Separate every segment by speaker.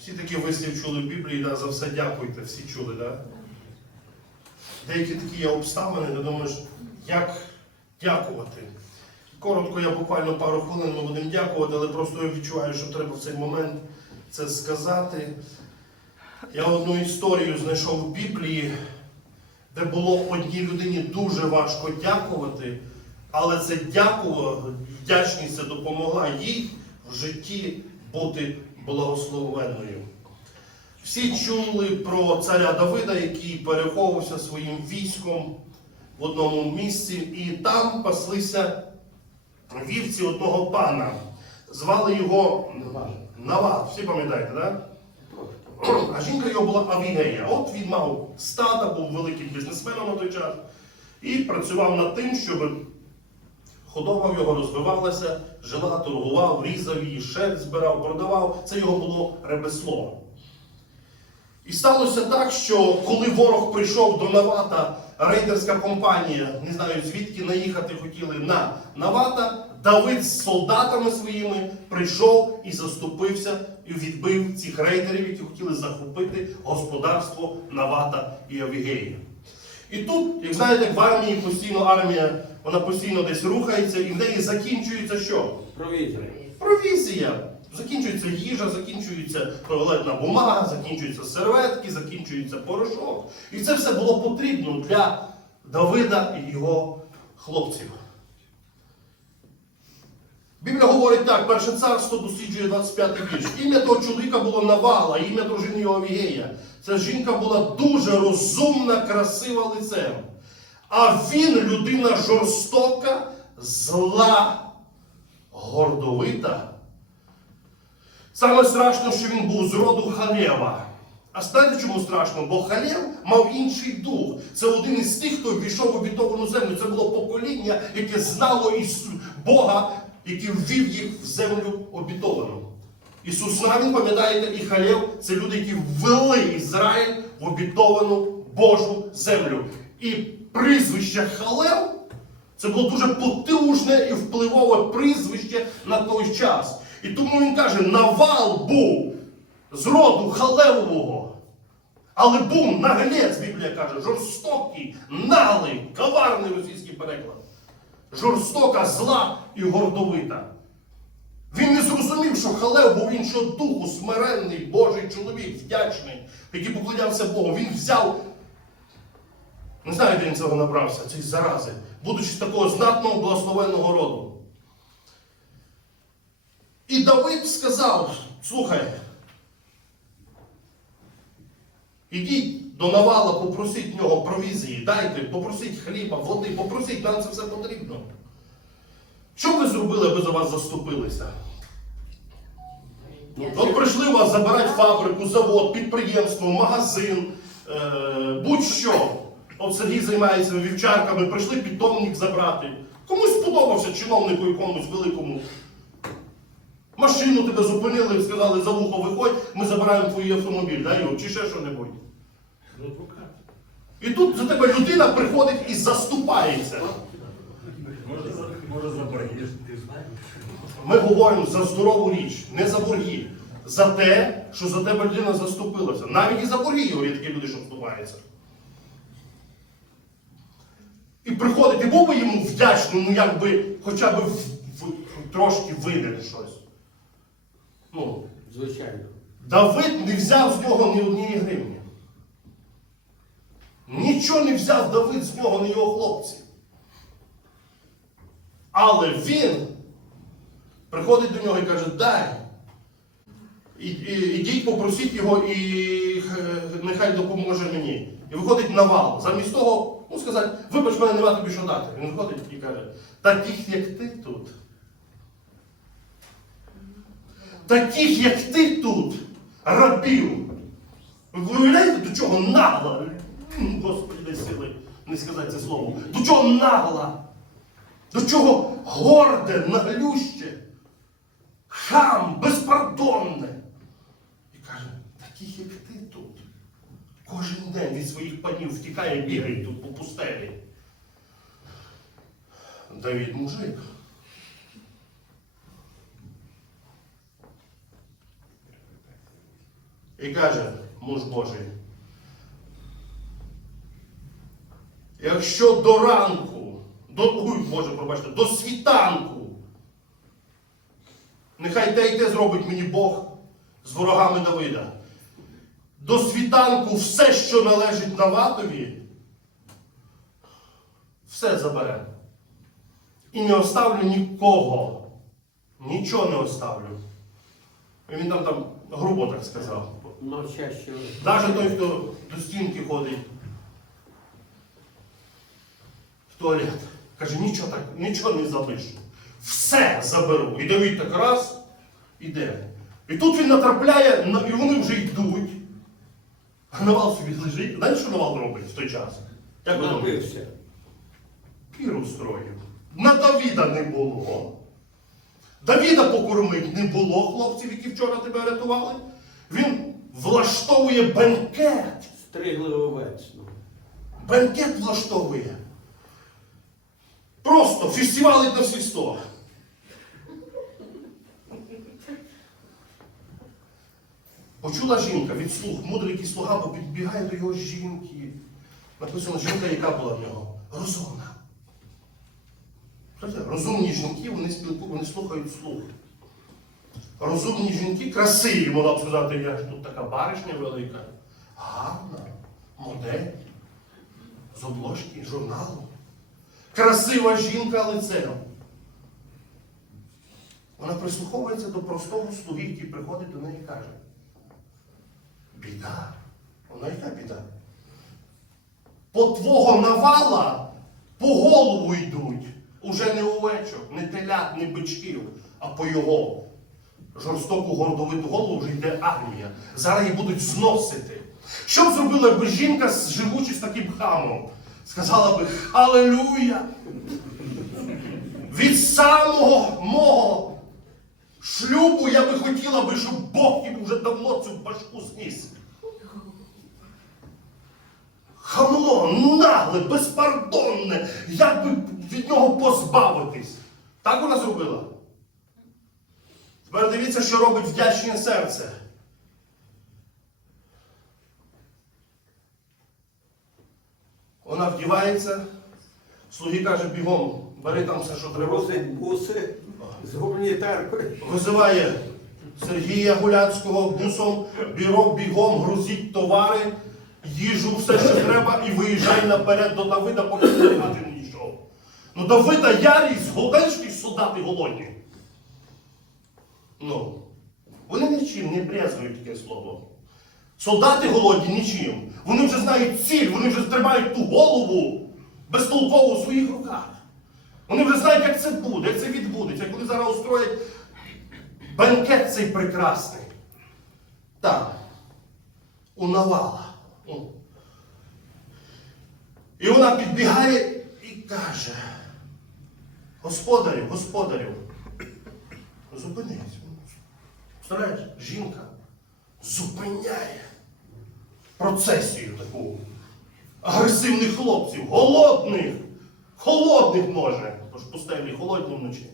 Speaker 1: Всі такі вислів чули в Біблії, да, за все дякуйте, всі чули, да? Деякі такі є обставини, ти думаєш, як дякувати. Коротко, я буквально пару хвилин ми будемо дякувати, але просто я відчуваю, що треба в цей момент це сказати. Я одну історію знайшов в Біблії, де було одній людині дуже важко дякувати, але це дякувало, вдячність це допомогла їй в житті бути благословенною. Всі чули про царя Давида, який переховувався своїм військом в одному місці, і там паслися вівці одного пана. Звали його Навал. Всі пам'ятаєте, так? А жінка його була Авігея. От він мав стада, був великим бізнесменом на той час і працював над тим, щоб худоба в його розвивалася, жила, торгував, різав її, шерсть збирав, продавав. Це його було ремесло. І сталося так, що коли ворог прийшов до Навата, рейдерська компанія, не знаю звідки наїхати хотіли на Навата, Давид з солдатами своїми прийшов і заступився і відбив цих рейдерів, які хотіли захопити господарство Навата і Авігеї. І тут, як знаєте, в армії постійно армія, вона постійно десь рухається, і в неї закінчується що?
Speaker 2: Провізія.
Speaker 1: Провізія. Закінчується їжа, закінчується туалетна бумага, закінчуються серветки, закінчується порошок. І це все було потрібно для Давида і його хлопців. Біблія говорить так, перше царство досліджує 25 вірш. Ім'я того чоловіка було Навала, ім'я дружини його Авігея. Ця жінка була дуже розумна, красива лицем. А він людина жорстока, зла, гордовита. Саме страшно, що він був з роду Халева. А знаєте, чому страшно? Бо Халев мав інший дух. Це один із тих, хто ввійшов в обітовану землю. Це було покоління, яке знало. Бога, який ввів їх в землю обітовану. Ісус навіть, пам'ятаєте, і Халев це люди, які ввели Ізраїль в обітовану Божу землю. І прізвище Халев це було дуже потужне і впливове прізвище на той час. І тому він каже, навал був з роду Халевового. Але був наглець, Біблія каже, жорстокий, наглий, коварний російський переклад. Жорстока, зла і гордовита. Він не зрозумів, що Халев був іншого духу, смиренний, Божий чоловік, вдячний, який поклонявся Богу. Він взяв, не знаю, де він цього набрався, цієї зарази, будучи з такого знатного благословенного роду. І Давид сказав: слухай, ідіть до Навала, попросіть в нього провізії, дайте, попросіть хліба, води, попросіть, нам це все потрібно. Що ви зробили, аби за вас заступилися? От прийшли у вас забирати фабрику, завод, підприємство, магазин, е, будь-що. От Сергій займається вівчарками, прийшли питомник забрати. Комусь сподобався чиновнику якомусь великому. Машину тебе зупинили, сказали, за вухо виходь, ми забираємо твій автомобіль, дай його, чи ще що-небудь. І тут за тебе людина приходить і заступається.
Speaker 3: Може, за- борги, ти знаєш?
Speaker 1: Ми говоримо за здорову річ, не за борги. За те, що за тебе людина заступилася. Навіть і за борги говорять такі люди, що вступаються. І приходить, і був би йому вдячний, ну якби хоча б в, в- трошки видати щось. Ну,
Speaker 2: Звичайно.
Speaker 1: Давид не взяв з нього ні однієї гривні. Нічого не взяв Давид з нього, ні його хлопці. Але він приходить до нього і каже, дай. Ідіть, попросіть його, і нехай допоможе мені. І виходить навал. Замість того, ну сказати, вибач, мене нема тобі що дати. Він виходить і каже, таких, як ти тут. Таких, як ти тут, рабів. Ви уявляєте, до чого нагла? Господи, дай сили не сказати це слово. До чого нагла? До чого горде, наглюще, хам, безпардонне. І каже, таких, як ти тут. Кожен день від своїх панів втікає, бігає тут по пустелі. Давід мужик. І каже муж Божий. Якщо до ранку, до, ой, Боже, пробачте, до світанку, нехай те й те зробить мені Бог з ворогами Давида. До світанку все, що належить Наватові, все забере. І не оставлю нікого. Нічого не оставлю. І він там, там грубо так сказав. Навіть той, хто до стінки ходить в туалет, каже, нічого так, нічого не залишу. Все заберу. І Давид так раз іде. І тут він натрапляє, і вони вже йдуть. А Навал собі лежить. Знаєте, що Навал робить в той час? Як?
Speaker 2: Напився.
Speaker 1: Пір устроїв. На Давіда не було. Давіда покормить не було хлопців, які вчора тебе рятували. Він влаштовує бенкет.
Speaker 2: Стригли овець. ну.
Speaker 1: Бенкет влаштовує. Просто фестивалить на всі сто. Почула жінка від слуг, мудрий який слуга, бо підбігає до його жінки. Написано жінка, яка була в нього. Розумна. Розумні жінки, вони спілкують, вони слухають слух. Розумні жінки, красиві, могла б сказати, я ж тут така баришня велика. Гарна, модель з обложки журналу. Красива жінка лицем. Вона прислуховується до простого слуги, який приходить до неї і каже. Біда. Вона яка біда? По твого навала по голову йдуть. Уже не овечок, не телят, не бичків, а по його жорстоку гордовиту голову вже йде армія. Зараз її будуть зносити. Що б зробила б жінка, живучи з таким хамом? Сказала би Халилуя! Від самого мого шлюбу я би хотіла би, щоб Бог їм вже давно цю башку зніс. Хамло, нагле, безпардонне, як би від нього позбавитись. Так вона зробила. Тепер дивіться, що робить вдячне серце. Вона вдівається, слуги каже, бігом, бери там все, що треба.
Speaker 2: Грузить буси з гуманітаркою.
Speaker 1: Визиває Сергія Гулянського бусом, бюро бігом, грузіть товари, їжу, все, що треба, і виїжджай наперед до Давида, поки не йшов. Ну Давида ярість, голденські солдати голодні. Ну, вони нічим не брезгують таке слово. Солдати голодні нічим. Вони вже знають ціль, вони вже тримають ту голову безтолково у своїх руках. Вони вже знають, як це буде, як це відбудеться, як вони зараз устроять бенкет цей прекрасний. Там, у Навала. І вона підбігає і каже: Господарю, господарю, зупинись. Стараєш, жінка зупиняє процесію таку агресивних хлопців, голодних, холодних може, тож пустелі холодні вночі.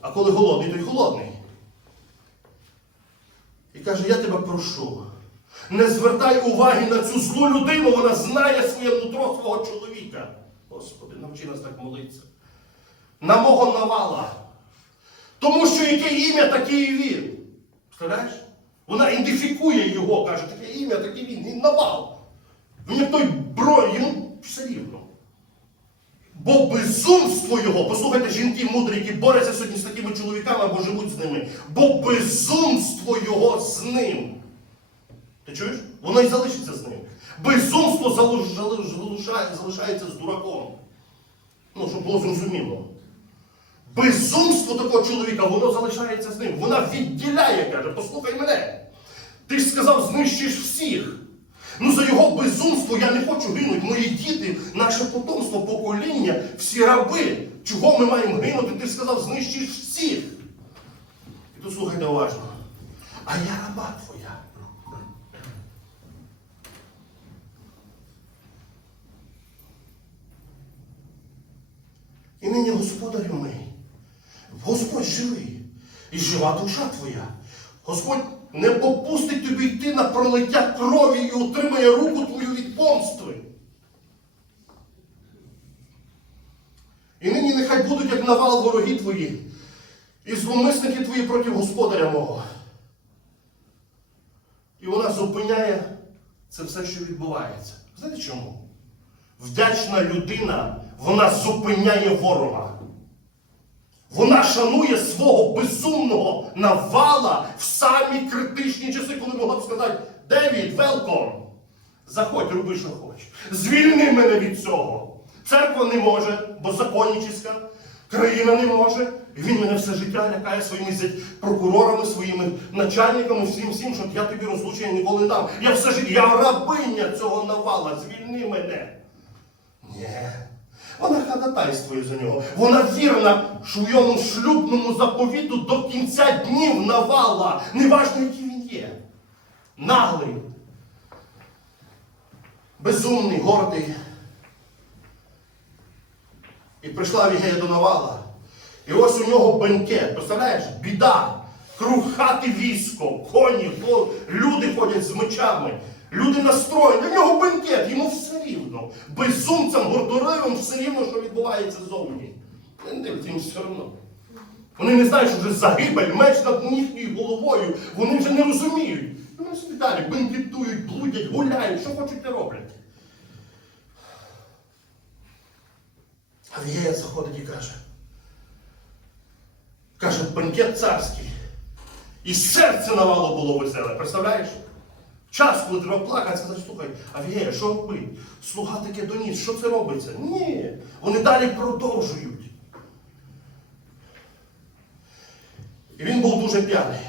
Speaker 1: А коли голодний, то й холодний. І каже, я тебе прошу, не звертай уваги на цю злу людину, вона знає своє нутро свого чоловіка. Господи, навчи нас так молитися. На мого навала. Тому що яке ім'я, таке і він. Представляєш? Вона ідентифікує його, каже, таке ім'я, таке він, він навал. Він як той бронь, йому все рівно. Бо безумство його, послухайте, жінки мудрі, які борються сьогодні з такими чоловіками або живуть з ними, бо безумство його з ним. Ти чуєш? Воно і залишиться з ним. Безумство залиш- залиш- залишає- залишається з дураком. Ну, щоб було зрозуміло. Безумство такого чоловіка, воно залишається з ним. Вона відділяє, каже, послухай мене. Ти ж сказав, знищиш всіх. Ну за його безумство я не хочу гинути. Мої діти, наше потомство, покоління, всі раби. Чого ми маємо гинути? Ти ж сказав, знищиш всіх. І тут слухайте уважно. А я раба твоя. І нині господарю мій. Господь живий, і жива душа твоя. Господь не попустить тобі йти на пролиття крові і утримає руку твою від помстви. І нині нехай будуть як навал вороги твої, і зломисники твої проти господаря мого. І вона зупиняє це все, що відбувається. Знаєте чому? Вдячна людина, вона зупиняє ворога. Вона шанує свого безумного навала в самі критичні часи, коли могла б сказати, Девід, велком, заходь, роби, що хочеш. Звільни мене від цього. Церква не може, бо законнічиська, країна не може. І він мене все життя лякає своїми прокурорами, своїми начальниками, всім всім, що я тобі розлучення ніколи не дам. Я все життя, я рабиня цього навала, звільни мене. Ні. Вона ходатайствує за нього. Вона вірна своєму шлюбному заповіту до кінця днів навала. Неважно, який він є. Наглий, безумний, гордий. І прийшла Авігея до навала. І ось у нього бенкет. Представляєш? Біда. Круг хати військо, коні, люди ходять з мечами. Люди настроєні, на нього бенкет, йому все рівно. Безумцям, гордоривим все рівно, що відбувається дивиться, їм все одно. Вони не знають, що вже загибель, меч над їхньою головою. Вони вже не розуміють. Вони собі далі бенкетують, блудять, гуляють, що хочуть, те роблять. Авієя заходить і каже. Каже, бенкет царський. І серце навало було веселе, представляєш? Час, коли треба плакати, сказати, слухай, Авігея, що робить? Слуга таке доніс, що це робиться? Ні, вони далі продовжують. І він був дуже п'яний.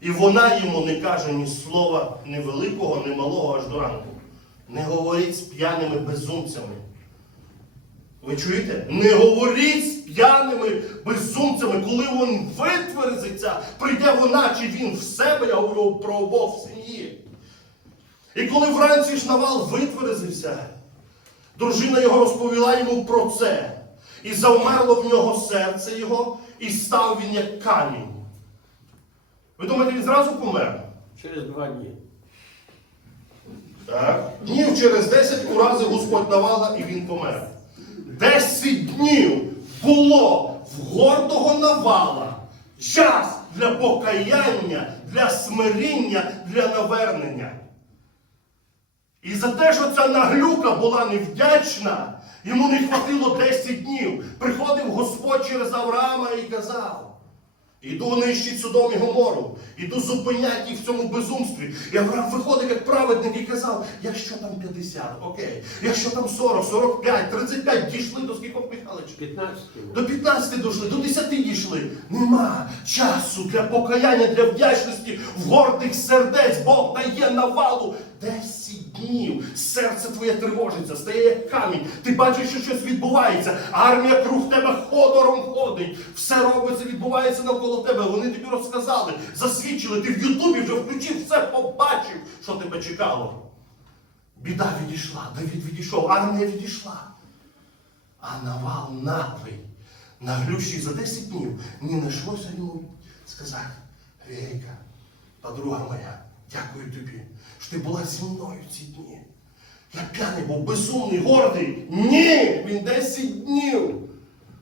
Speaker 1: І вона йому не каже ні слова, ні великого, ні малого аж до ранку. Не говоріть з п'яними безумцями. Ви чуєте? Не говоріть з п'яними безумцями, коли він витверзиться, прийде вона чи він в себе, я говорю про обох в сім'ї. І коли вранці ж навал витверзився, дружина його розповіла йому про це. І завмерло в нього серце його, і став він як камінь. Ви думаєте, він зразу помер?
Speaker 2: Через два дні.
Speaker 1: Так. Днів через 10 уразив Господь Навала і він помер. Десять днів було в гордого Навала час для покаяння, для смиріння, для навернення. І за те, що ця наглюка була невдячна, йому не хватило 10 днів. Приходив Господь через Авраама і казав. Іду нищить Содом і Гомору, іду зупиняти їх в цьому безумстві. І Авраам виходив як праведник і казав, якщо там 50, окей, якщо там 40, 45, 35, дійшли до скільки Михайлович?
Speaker 2: 15
Speaker 1: До 15 дійшли, до 10 дійшли. Нема часу для покаяння, для вдячності в гордих сердець. Бог дає навалу. 10 днів. Серце твоє тривожиться, стає як камінь. Ти бачиш, що щось відбувається. Армія круг тебе ходором ходить. Все робиться, відбувається навколо тебе. Вони тобі розказали, засвідчили. Ти в Ютубі вже включив все, побачив, що тебе чекало. Біда відійшла, Давід відійшов, армія відійшла. А навал наглий, наглющий за 10 днів, не знайшлося йому сказати, Вейка, подруга моя, дякую тобі, що ти була зі мною в ці дні. Я п'яний був, безумний, гордий. Ні, він 10 днів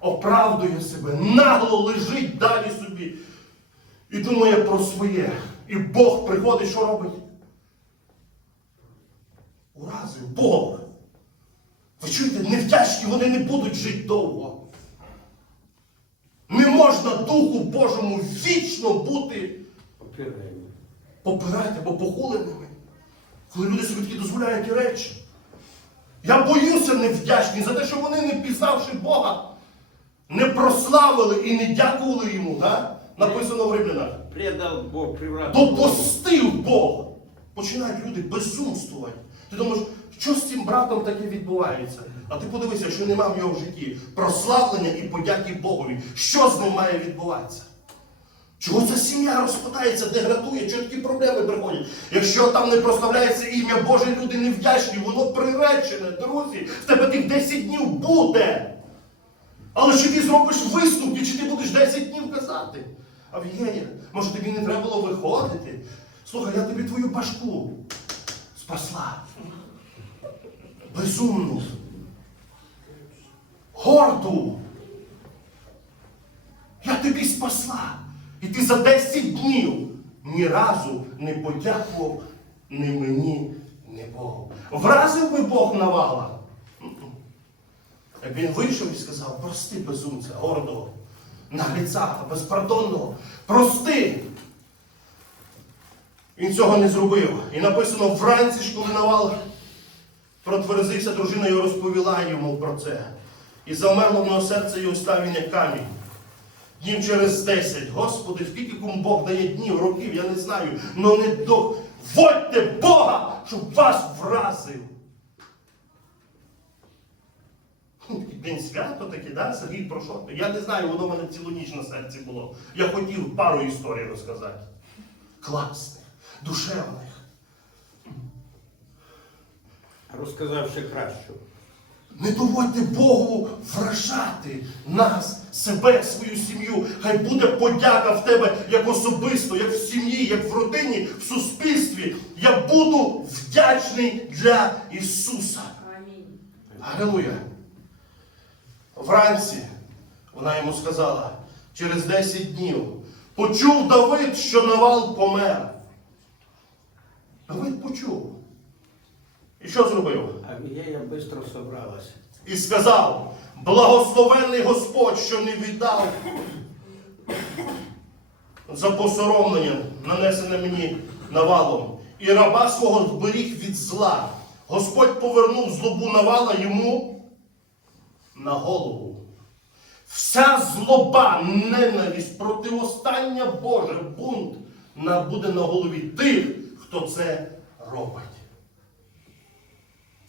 Speaker 1: оправдує себе, нагло лежить далі собі і думає про своє. І Бог приходить, що робить? Уразив Бог. Ви чуєте, невдячні вони не будуть жити довго. Не можна Духу Божому вічно бути попирати або похуленими, коли люди собі такі дозволяють ті речі. Я боюся невдячні за те, що вони, не пізнавши Бога, не прославили і не дякували йому. Да? Написано в Римлянах.
Speaker 2: Предав Бог.
Speaker 1: Допустив Бог. Починають люди безумствувати. Ти думаєш, що з цим братом таке відбувається? А ти подивися, що нема в його в житті прославлення і подяки Богові. Що з ним має відбуватися? Чого ця сім'я розпадається, деградує, чого такі проблеми приходять? Якщо там не прославляється ім'я Боже, люди невдячні, воно приречене, друзі, в тебе тих 10 днів буде. Але чи ти зробиш висновки, чи ти будеш 10 днів казати? Авігея, може тобі не треба було виходити? Слухай, я тобі твою башку спасла. Безумну. Горду. Я тобі спасла. І ти за 10 днів ні разу не подякував ні мені, ні Богу. Вразив би Бог навала. Як він вийшов і сказав, прости безумця, гордого, нагліця, безпардонного, прости. Він цього не зробив. І написано вранці ж, коли навал протверзився, дружина його розповіла йому про це. І завмерло в нього серце і устав він як камінь. Днів через 10. Господи, скільки кому Бог дає днів, років, я не знаю. Но не до. Водьте Бога, щоб вас вразив. Ну, День свято таке, да? Сергій про що? Я не знаю, воно в мене цілу ніч на серці було. Я хотів пару історій розказати. Класних, душевних.
Speaker 2: Розказав ще краще.
Speaker 1: Не доводьте Богу вражати нас, себе, свою сім'ю. Хай буде подяка в тебе як особисто, як в сім'ї, як в родині, в суспільстві. Я буду вдячний для Ісуса.
Speaker 4: Амінь.
Speaker 1: Вранці вона йому сказала, через 10 днів почув Давид, що Навал помер. Давид почув. І що зробив?
Speaker 2: Авігея швидко собралася.
Speaker 1: і сказав: Благословенний Господь, що не віддав за посоромлення, нанесене мені навалом, і раба свого зберіг від зла. Господь повернув злобу навала йому на голову. Вся злоба, ненависть, противостання Боже, бунт буде на голові тих, хто це робить.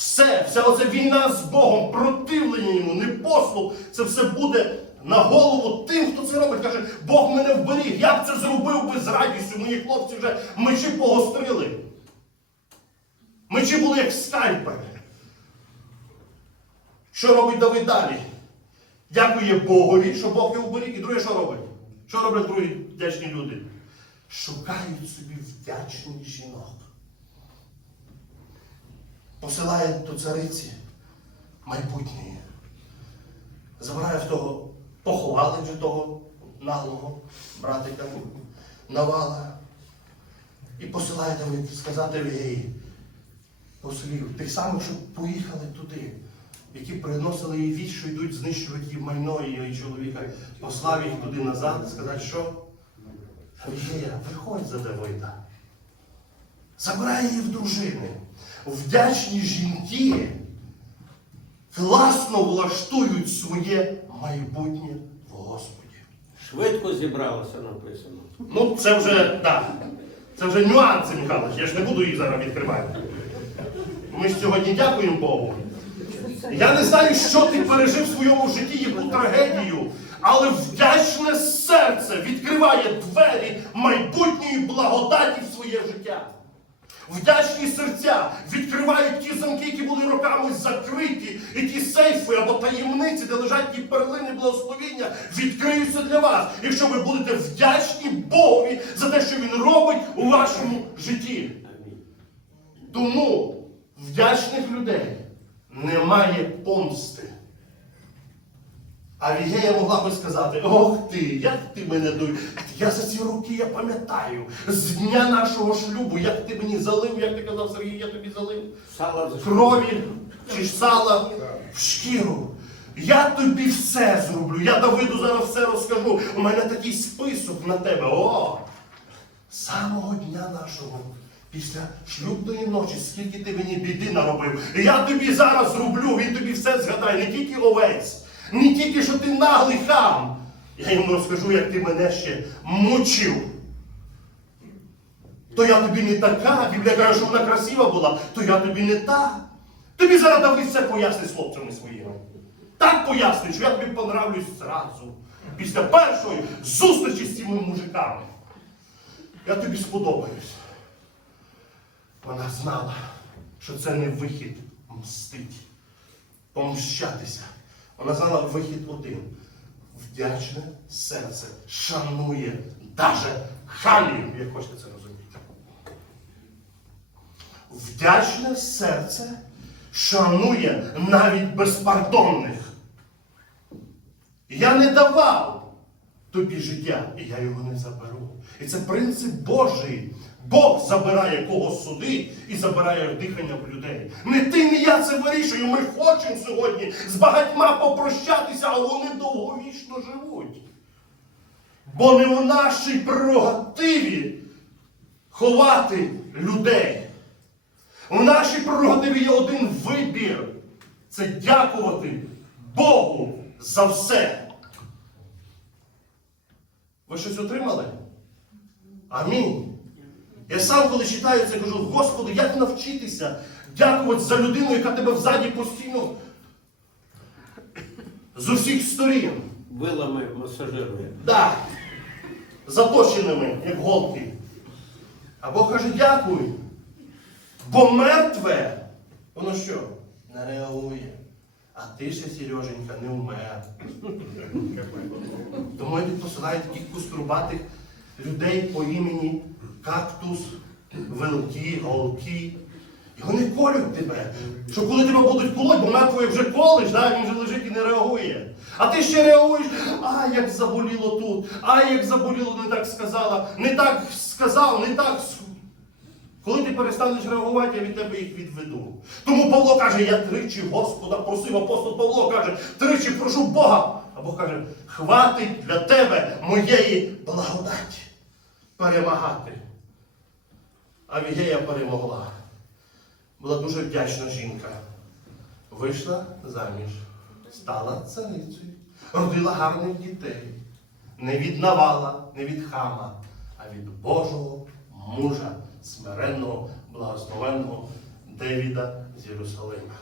Speaker 1: Все, вся оця війна з Богом, противлення йому, непослух, це все буде на голову тим, хто це робить. Каже, Бог мене вберіг. Я б це зробив би з радістю. Мої хлопці вже мечі погострили. Мечі були як скальпери. Що робить Давид далі? Дякує Богові, що Бог його вберіг. І друге, що робить? Що роблять другі вдячні люди? Шукають собі вдячних жінок посилає до цариці майбутньої. Забирає в того, поховали вже того наглого братика Навала. І посилає Давид сказати Вігеї, послів, тих самих, що поїхали туди, які приносили їй вість, що йдуть знищувати її майно її чоловіка, послав їх туди назад, сказати, що Вігея, виходь за Давида. Забирає її в дружини. Вдячні жінки класно влаштують своє майбутнє в Господі.
Speaker 2: Швидко зібралося написано.
Speaker 1: Ну, це вже так. Це вже нюанси, Михайлович. Я ж не буду їх зараз відкривати. Ми ж сьогодні дякуємо Богу. Я не знаю, що ти пережив в своєму житті, яку трагедію, але вдячне серце відкриває двері майбутньої благодаті в своє життя. Вдячні серця відкривають ті замки, які були роками закриті, і ті сейфи або таємниці, де лежать ті перлини благословіння, відкриються для вас, якщо ви будете вдячні Богові за те, що Він робить у вашому житті. Тому вдячних людей немає помсти. А Вігея могла би сказати, ох ти, як ти мене дуй. Я за ці роки я пам'ятаю, з дня нашого шлюбу, як ти мені залив, як ти казав Сергій, я тобі залив
Speaker 2: Сало за
Speaker 1: крові чи ж сала в шкіру. Я тобі все зроблю. Я Давиду зараз все розкажу. У мене такий список на тебе. О! Самого дня нашого, після шлюбної ночі, скільки ти мені біди наробив. Я тобі зараз зроблю, він тобі все згадає, не тільки овець, не тільки, що ти наглий хам. Я йому розкажу, як ти мене ще мучив. То я тобі не така, Біблія каже, що вона красива була, то я тобі не та. Тобі зараз Давид все пояснить з хлопцями своїми. Так пояснить, що я тобі понравлюсь зразу. Після першої зустрічі з цими мужиками. Я тобі сподобаюсь. Вона знала, що це не вихід мстить, помщатися. Вона знала вихід один Вдячне серце шанує даже шалію, як хочете це розуміти. Вдячне серце шанує навіть безпардонних. Я не давав тобі життя, і я його не заберу. І це принцип Божий. Бог забирає когось суди і забирає дихання в людей. Не ти, не я це вирішую. Ми хочемо сьогодні з багатьма попрощатися, а вони довговічно живуть. Бо не в нашій прерогативі ховати людей. У нашій прерогативі є один вибір. Це дякувати Богу за все. Ви щось отримали? Амінь. Я сам, коли читаю це, кажу, Господи, як навчитися дякувати за людину, яка тебе взаді постійно з усіх сторін.
Speaker 2: Вилами масажирує.
Speaker 1: Да. Заточеними, як голки. А Бог каже, дякуй. Бо мертве, воно що? Не реагує. А ти ще, Сереженька, не вмер. Тому я тут посилаю таких куструбатих людей по імені кактус, вилки, голки. І вони колють тебе. Що коли тебе будуть колоть, бо мертвий вже колиш, да? він вже лежить і не реагує. А ти ще реагуєш, а як заболіло тут, а як заболіло, не так сказала, не так сказав, не так. Коли ти перестанеш реагувати, я від тебе їх відведу. Тому Павло каже, я тричі Господа просив, апостол Павло каже, тричі прошу Бога. А Бог каже, хватить для тебе моєї благодаті перемагати. А Вігея перемогла. Була дуже вдячна жінка. Вийшла заміж, стала царицею, родила гарних дітей. Не від навала, не від хама, а від Божого мужа, смиренного, благословенного Девіда з Єрусалима.